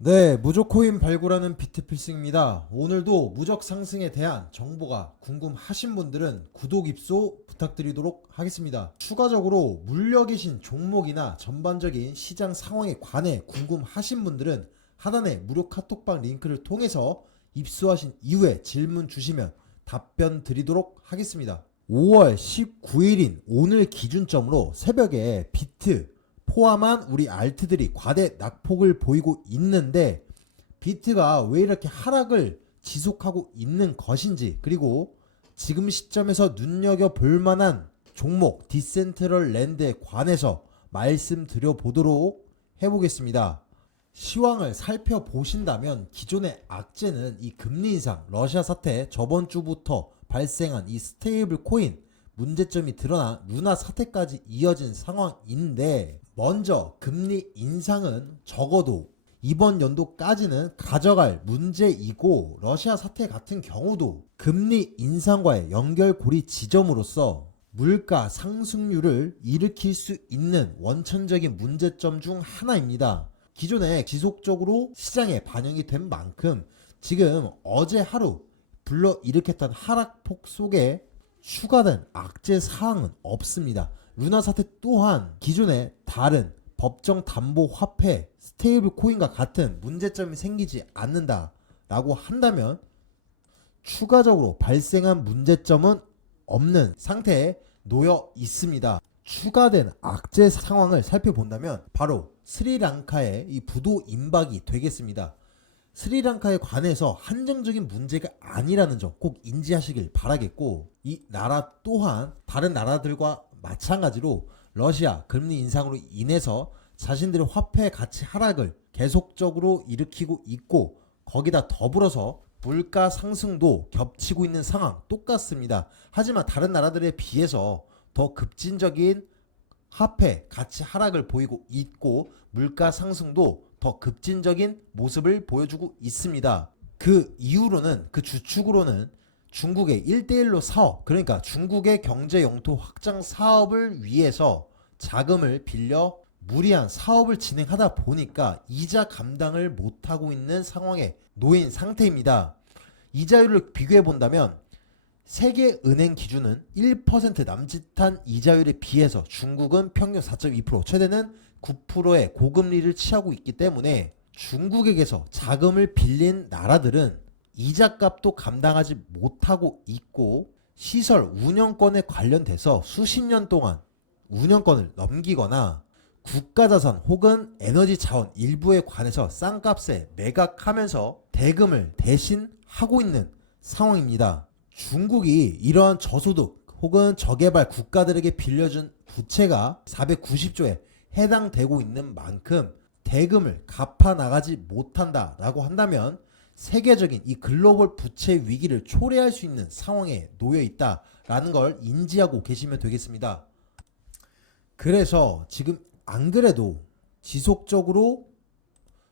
네, 무조코인 발굴하는 비트필승입니다. 오늘도 무적 상승에 대한 정보가 궁금하신 분들은 구독 입소 부탁드리도록 하겠습니다. 추가적으로 물려 계신 종목이나 전반적인 시장 상황에 관해 궁금하신 분들은 하단의 무료 카톡방 링크를 통해서 입수하신 이후에 질문 주시면 답변 드리도록 하겠습니다. 5월 19일인 오늘 기준점으로 새벽에 비트 포함한 우리 알트들이 과대 낙폭을 보이고 있는데 비트가 왜 이렇게 하락을 지속하고 있는 것인지, 그리고 지금 시점에서 눈여겨볼 만한 종목 디센트럴 랜드에 관해서 말씀드려 보도록 해보겠습니다. 시황을 살펴보신다면 기존의 악재는 이 금리 인상, 러시아 사태, 저번 주부터 발생한 이 스테이블 코인 문제점이 드러나 루나 사태까지 이어진 상황인데, 먼저 금리 인상은 적어도 이번 연도까지는 가져갈 문제이고, 러시아 사태 같은 경우도 금리 인상과의 연결고리 지점으로서 물가 상승률을 일으킬 수 있는 원천적인 문제점 중 하나입니다. 기존에 지속적으로 시장에 반영이 된 만큼 지금 어제 하루 불러일으켰던 하락폭 속에 추가된 악재 사항은 없습니다. 루나 사태 또한 기존의 다른 법정 담보 화폐, 스테이블 코인과 같은 문제점이 생기지 않는다라고 한다면 추가적으로 발생한 문제점은 없는 상태에 놓여 있습니다. 추가된 악재 상황을 살펴본다면 바로 스리랑카의 이 부도 임박이 되겠습니다. 스리랑카에 관해서 한정적인 문제가 아니라는 점 꼭 인지하시길 바라겠고, 이 나라 또한 다른 나라들과 마찬가지로 러시아 금리 인상으로 인해서 자신들의 화폐 가치 하락을 계속적으로 일으키고 있고, 거기다 더불어서 물가 상승도 겹치고 있는 상황 똑같습니다. 하지만 다른 나라들에 비해서 더 급진적인 화폐 가치 하락을 보이고 있고, 물가 상승도 더 급진적인 모습을 보여주고 있습니다. 그 이유로는, 그 주축으로는 중국의 1대1로 사업, 그러니까 중국의 경제 영토 확장 사업을 위해서 자금을 빌려 무리한 사업을 진행하다 보니까 이자 감당을 못하고 있는 상황에 놓인 상태입니다. 이자율을 비교해 본다면 세계은행 기준은 1% 남짓한 이자율에 비해서 중국은 평균 4.2%, 최대는 9%의 고금리를 취하고 있기 때문에 중국에게서 자금을 빌린 나라들은 이자값도 감당하지 못하고 있고, 시설 운영권에 관련돼서 수십 년 동안 운영권을 넘기거나 국가자산 혹은 에너지 자원 일부에 관해서 싼값에 매각하면서 대금을 대신 하고 있는 상황입니다. 중국이 이러한 저소득 혹은 저개발 국가들에게 빌려준 부채가 490조에 해당되고 있는 만큼 대금을 갚아 나가지 못한다라고 한다면 세계적인 이 글로벌 부채 위기를 초래할 수 있는 상황에 놓여 있다라는 걸 인지하고 계시면 되겠습니다. 그래서 지금 안 그래도 지속적으로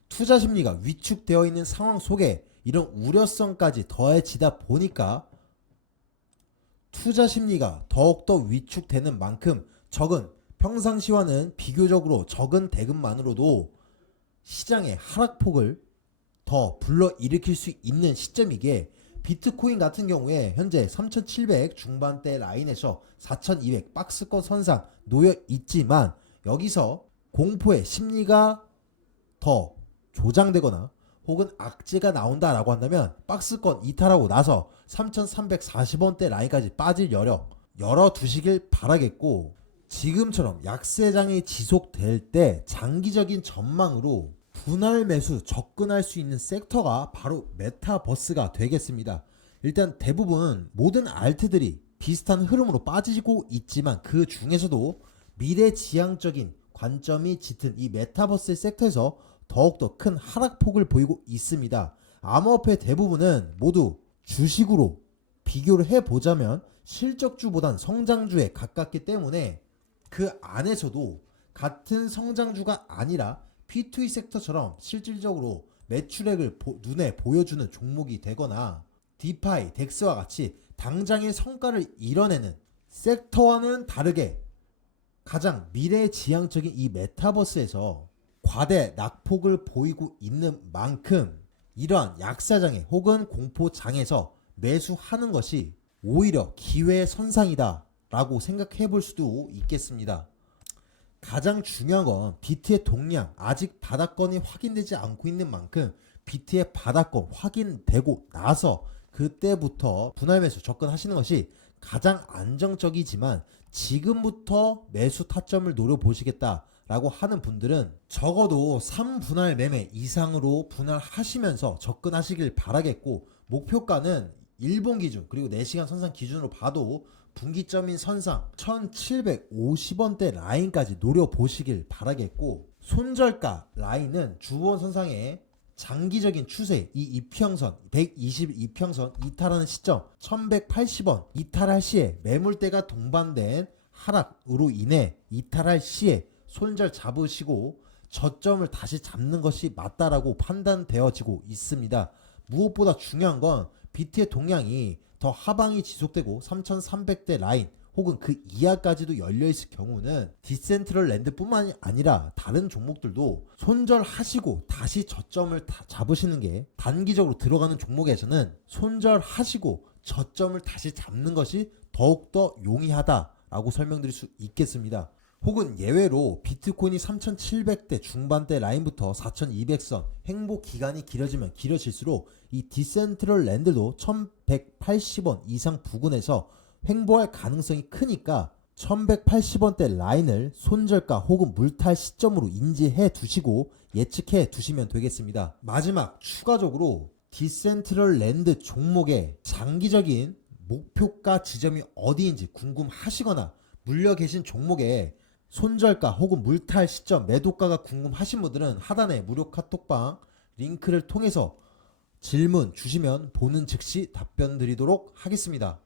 투자 심리가 위축되어 있는 상황 속에 이런 우려성까지 더해지다 보니까 투자 심리가 더욱더 위축되는 만큼 평상시와는 비교적으로 적은 대금만으로도 시장의 하락폭을 더 불러일으킬 수 있는 시점이기에, 비트코인 같은 경우에 현재 3700 중반대 라인에서 4200 박스권 선상 놓여 있지만, 여기서 공포의 심리가 더 조장되거나 혹은 악재가 나온다라고 한다면 박스권 이탈하고 나서 3340원대 라인까지 빠질 여력 열어두시길 바라겠고, 지금처럼 약세장이 지속될 때 장기적인 전망으로 분할 매수 접근할 수 있는 섹터가 바로 메타버스가 되겠습니다. 일단 대부분 모든 알트들이 비슷한 흐름으로 빠지고 있지만 그 중에서도 미래지향적인 관점이 짙은 이 메타버스 섹터에서 더욱더 큰 하락폭을 보이고 있습니다. 암호화폐 대부분은 모두 주식으로 비교를 해보자면 실적주보단 성장주에 가깝기 때문에 그 안에서도 같은 성장주가 아니라 P2E 섹터처럼 실질적으로 매출액을 눈에 보여주는 종목이 되거나 디파이, 덱스와 같이 당장의 성과를 이뤄내는 섹터와는 다르게 가장 미래지향적인 이 메타버스에서 과대 낙폭을 보이고 있는 만큼 이러한 약사장애 혹은 공포장에서 매수하는 것이 오히려 기회의 선상이다 라고 생각해 볼 수도 있겠습니다. 가장 중요한 건 비트의 동량, 아직 바닥권이 확인되지 않고 있는 만큼 비트의 바닥권 확인되고 나서 그때부터 분할 매수 접근하시는 것이 가장 안정적이지만, 지금부터 매수 타점을 노려보시겠다 라고 하는 분들은 적어도 3분할 매매 이상으로 분할하시면서 접근하시길 바라겠고, 목표가는 일본 기준 그리고 4시간 선상 기준으로 봐도 분기점인 선상 1750원대 라인까지 노려보시길 바라겠고, 손절가 라인은 주봉 선상의 장기적인 추세, 이 이평선 122평선 이탈하는 시점 1180원 이탈할 시에 매물대가 동반된 하락으로 인해 이탈할 시에 손절 잡으시고 저점을 다시 잡는 것이 맞다라고 판단되어지고 있습니다. 무엇보다 중요한 건 비트의 동향이 더 하방이 지속되고 3300대 라인 혹은 그 이하까지도 열려있을 경우는 디센트럴 랜드뿐만 아니라 다른 종목들도 손절하시고 다시 저점을 잡으시는 게, 단기적으로 들어가는 종목에서는 손절하시고 저점을 다시 잡는 것이 더욱더 용이하다라고 설명드릴 수 있겠습니다. 혹은 예외로 비트코인이 3700대 중반대 라인부터 4200선 횡보 기간이 길어지면 길어질수록 이 디센트럴 랜드도 1180원 이상 부근에서 횡보할 가능성이 크니까 1180원대 라인을 손절가 혹은 물탈 시점으로 인지해 두시고 예측해 두시면 되겠습니다. 마지막 추가적으로 디센트럴 랜드 종목의 장기적인 목표가 지점이 어디인지 궁금하시거나 물려 계신 종목의 손절가 혹은 물탈 시점, 매도가가 궁금하신 분들은 하단에 무료 카톡방 링크를 통해서 질문 주시면 보는 즉시 답변 드리도록 하겠습니다.